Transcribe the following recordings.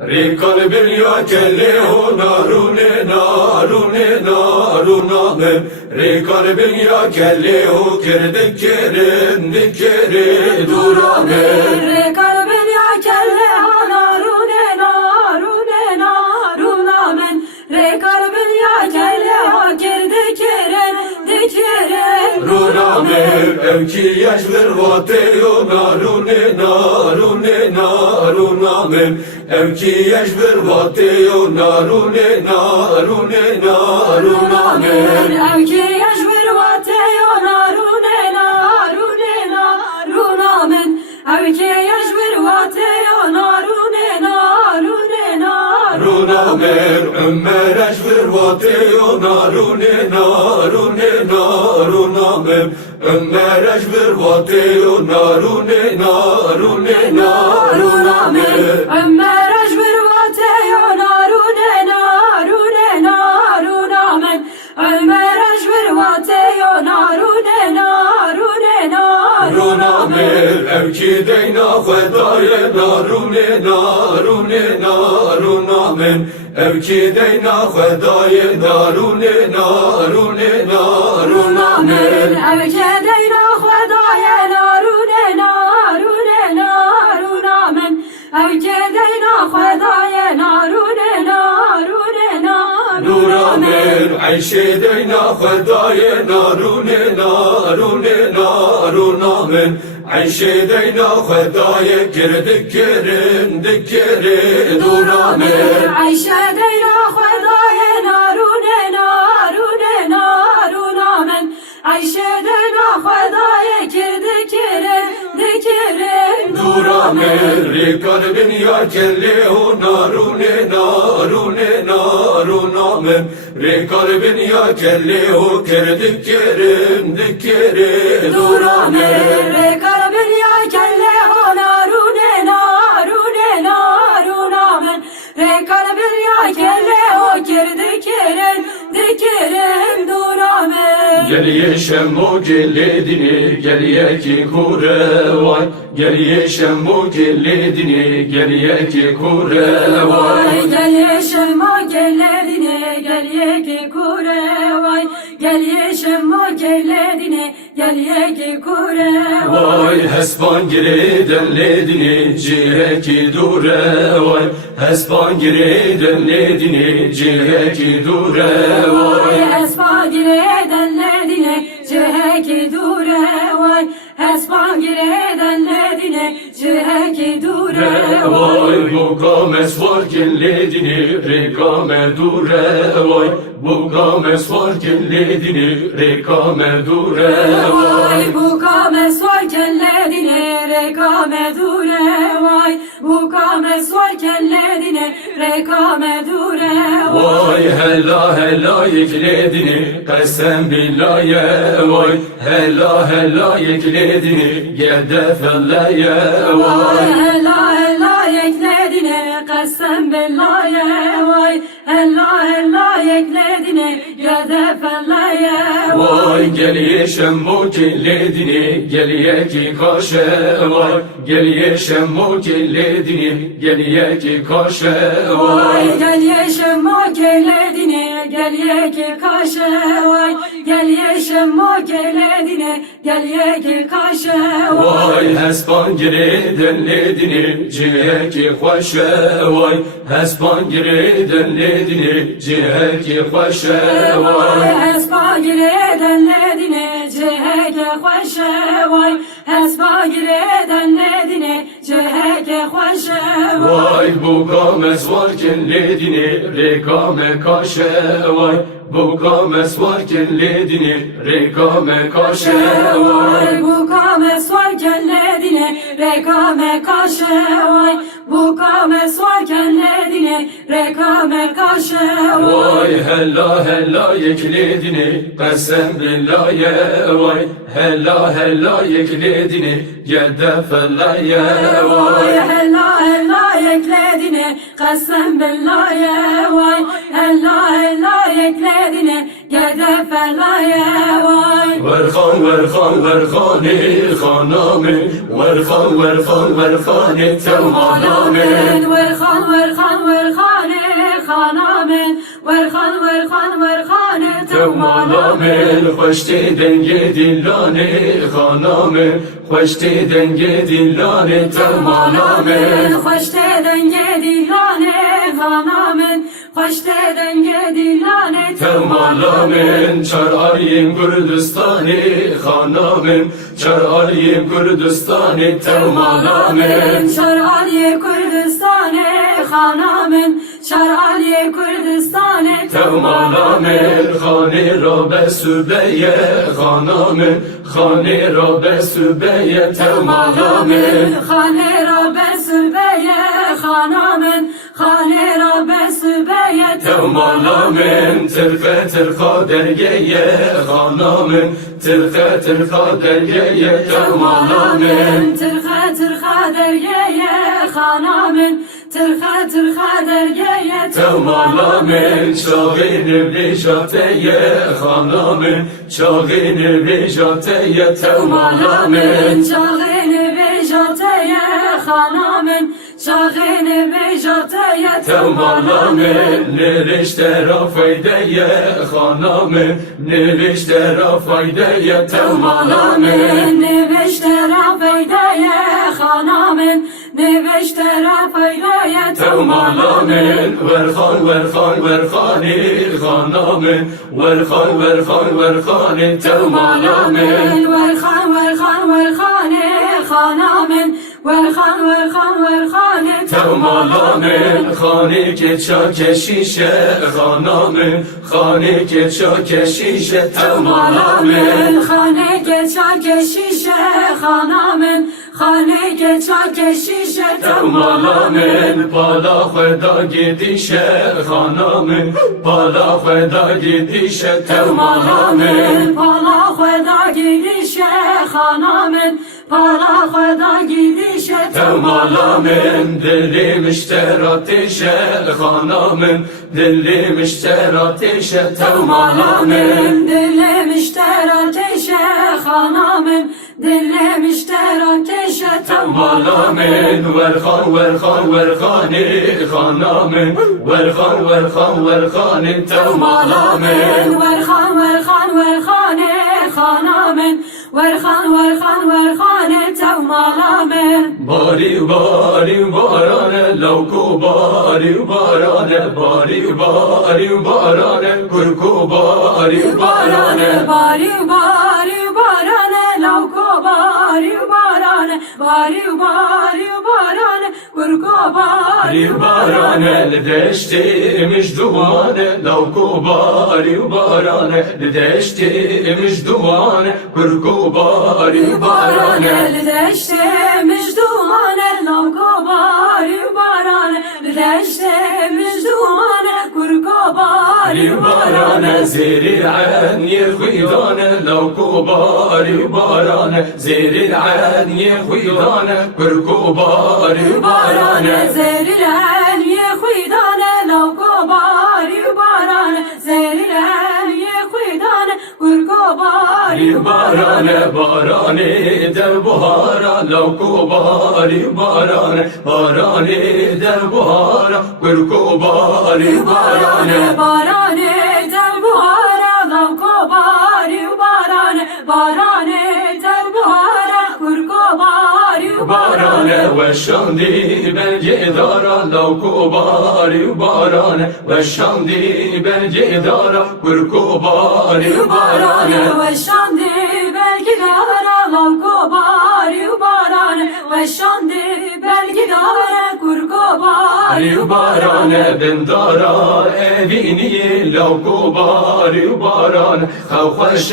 Rikalbin ya kelle o narune narune naruname. Rikalbin ya kelle o kirdik kerin dikeri durame. Rikalbin ya kelle o narune narune naruname. Rikalbin ya kelle o kirdik kerin dikeri Runame evki yaşlar vateyo narune narune naruname. Evki yaşlar vateyo narune narune naruname. Evki yaşvir vateyo narune narune naruname. Evki yaşvir vateyo narune narune naruname. Runamer ömmer eşvir vateyo narune narune naruname. Ömmer eşvir vateyo narune narune naruname. Ömer Ajbir vateyo narune narune naruname. Ömer Ajbir vateyo narune narune naruname. Runamer evki deyna fedaye narune narune naruname. Evki deyna fedaye narune narune naruname. Evkedeyna khadaye narune narune naruname. Evkedeyna khadaye narune narune naruname. Nuramer Ayşe deyna fedaye narune narune naruname. Ayşe deyna fedaye girdik kerin dikeri duramer. Ayşedeyna khadaye narune narune naruname. Ayşedeyna khadaye kirdi kirin dikirin Duramer rikalbin ya kelle o narune narune naruname. Rikalbin ya kelle o kirdik kerin dikeri duramer. Kalbin ya kelle o narune narune naruname. Kalbin ya kelle o kirdi kirin dikirin durame. Geliye şemmo gelledini geliye ki kure vay. Geliye şemmo gelledini geliye ki kure vay. Gel yeşema gelledine gel ye ki kure vay. Gel yeşema gelledine gel ye ki kure vay. Vay hesban gireden ledini cihe ki dure vay. Hesban gireden ledini cihe ki dure vay. Esma giredenledine ceheki dure vay. Esma giredenledine ceheki dure vay. Vay bu games var kelledini rekame dure vay. Bu games var kelledini rekame dure vay. Vay bu kames var kelledine rekame dure vay. Bu kames var kelledine rekame dure vay. Vay hella hella yekledini kasem billahi vay. Hella hella yekledini gede felleye vay. Hella hella yekledine kasem billahi vay. Hella hella yekledine gede felleye Vay geliye şemmo kelledini geliye ki kaşe vay. Geliye şemmo kelledini geliye ki kaşe vay. Vay gel yeşema kelledine gel ye ki kaşe vay. Gel yeşema kelledine gel ye ki kaşe vay. Vay hesban gireden ledini cihe ki hoşe vay. Hesban gireden ledini cihe ki hoşe vay. Vay esma giredenledine ceheke hoşe vay. Esma giredenledine ceheke hoşe vay. Vay bu games var kelledini rekame kaşe vay. Bu games var kelledini rekame kaşe vay. Vay bu kames var kelledine rekame kaşe vay. Bu kames var kelledine rekame kaşe vay. Vay hella hella yekledini kasem billahi vay. Hella hella yekledini gede felleye Vay vay. hella hella yekledine kasem billahi vay. Hella hella yekledine gede felleye vay. Verhan verhan verhani hanami. Verhan verhan verhani tevhanami. Verhan ورخان ورخانه خانامن ورخان ورخان ورخانه تمالامن خوشتی دنگ دیلانه خانامن خوشتی دنگ دیلانه تمالامن خوشته دنگ دیلانه خانامن خوشته دنگ دیلانه تمالامن چار آریم کردستانی خانامن چار آریم کردستانی تمالامن شرعالی کردستان خانامن شرعالی کردستان تمالامن خانه را به سوبه خانامن خانه را به سوبه تمالامن خانه را بسبه خانامن خانه را بسبه تمالامن ترخه ترخا درگه خانامن ترخه ترخا درگه تمالامن ترخه ترخه درگه خانامن ترخه ترخه درگه تمالامن شاغین بیشاته خانامن شاغین بیشاته تمالامن شاغین بجاته خانامن شاغین بجاته تمالامن نوشته را فایده خانامن نوشته را فایده تمالامن نوشته را پیدای خانامن نوشته را پیدای تمالامن ورخان ورخان ورخانی خانامن ورخان ورخان ورخانی تمالامن ورخان ورخان ورخانه خانامن ورخان ورخان ورخانه تمالامن خانه که چاک شیشه خانامن خانه که چاک شیشه تمالامن خانه که چاک شیشه خانامن خانه که چاک شیشه تمالامن بالا خدا گیدیشه خانامن بالا خدا گیدیشه تمالامن بالا خدا گیدیشه خانامن بالا خدا گیدیشه تمالامن دلی مشتراتیشه خانامن دلی مشتراتیشه تمالامن دل مشترکشه خانامن دل مشترکشه تمالامن ورخان ورخان ورخانی خانامن ورخان ورخان ورخانی تمالامن ورخان ورخان ورخانه خانامن ورخان ورخان ورخانه تمالامن باری باری بارانه لوکو باری بارانه باری باری بارانه کرکو باری بارانه باری باری بارانه لوکو باری بارانه باری باری بارانه کرکو باری بارانه لدشتی مش دوانه لوکو باری بارانه لدشتی مش دوانه کرکو باری بارانه لدشته مجدوانه لوکو باری بارانه لدشته مجدوانه کرکو باری بارانه زیر العين يخويدانه لوكو باری بارانه زیر العين يخويدانه کرکو باری بارانه زیر العين يخويدانه لوکو باری بارانه زیر العين يخويدانه کرکو باری بارانه بارانه در بهارا لوکو باری بارانه بارانه در بهارا کرکو باری بارانه بارانه در بهارا لوکو باری بارانه بارانه در بهارا کرکو باری بارانه و شاندی بلگی دارا لوکو باری بارانه و شاندی بلگی دارا کرکو باری بارانه و شاندی بلگی دارا لوکو باری بارانه و شاندی بلگی دارا کرکو باری بارانه بندارا evini لوکو باری بارانه خوخش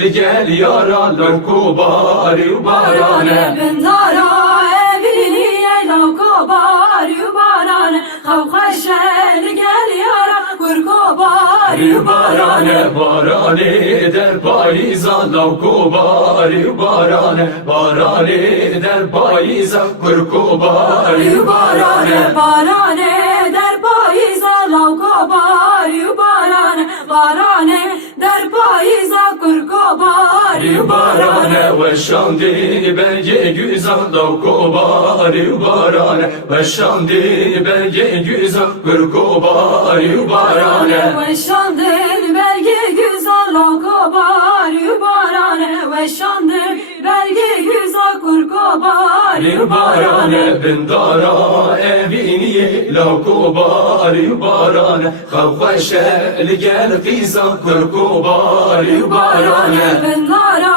لگل یارا لوکو باری بارانه بندارا evini لوکو باری بارانه خوخش لگل یارا کرکو باری بارانه بارانه در پاییزا لوکو باری بارانه بارانه در پاییزا کرکو باری بارانه بارانه در پاییزا لوکو باری بارانه بارانه در پاییزا کرکو باری بارانه و وشاندی belge güzel Lavkobari barane Veşandi belge güzel Kırkobari barane Ve şandır belge güzel Lavkobari barane Ve şandır belge güzel Kurkobari barane Bindara evini Lavkobari barane Kavveşe ligel kızan Kırkobari barane Bendara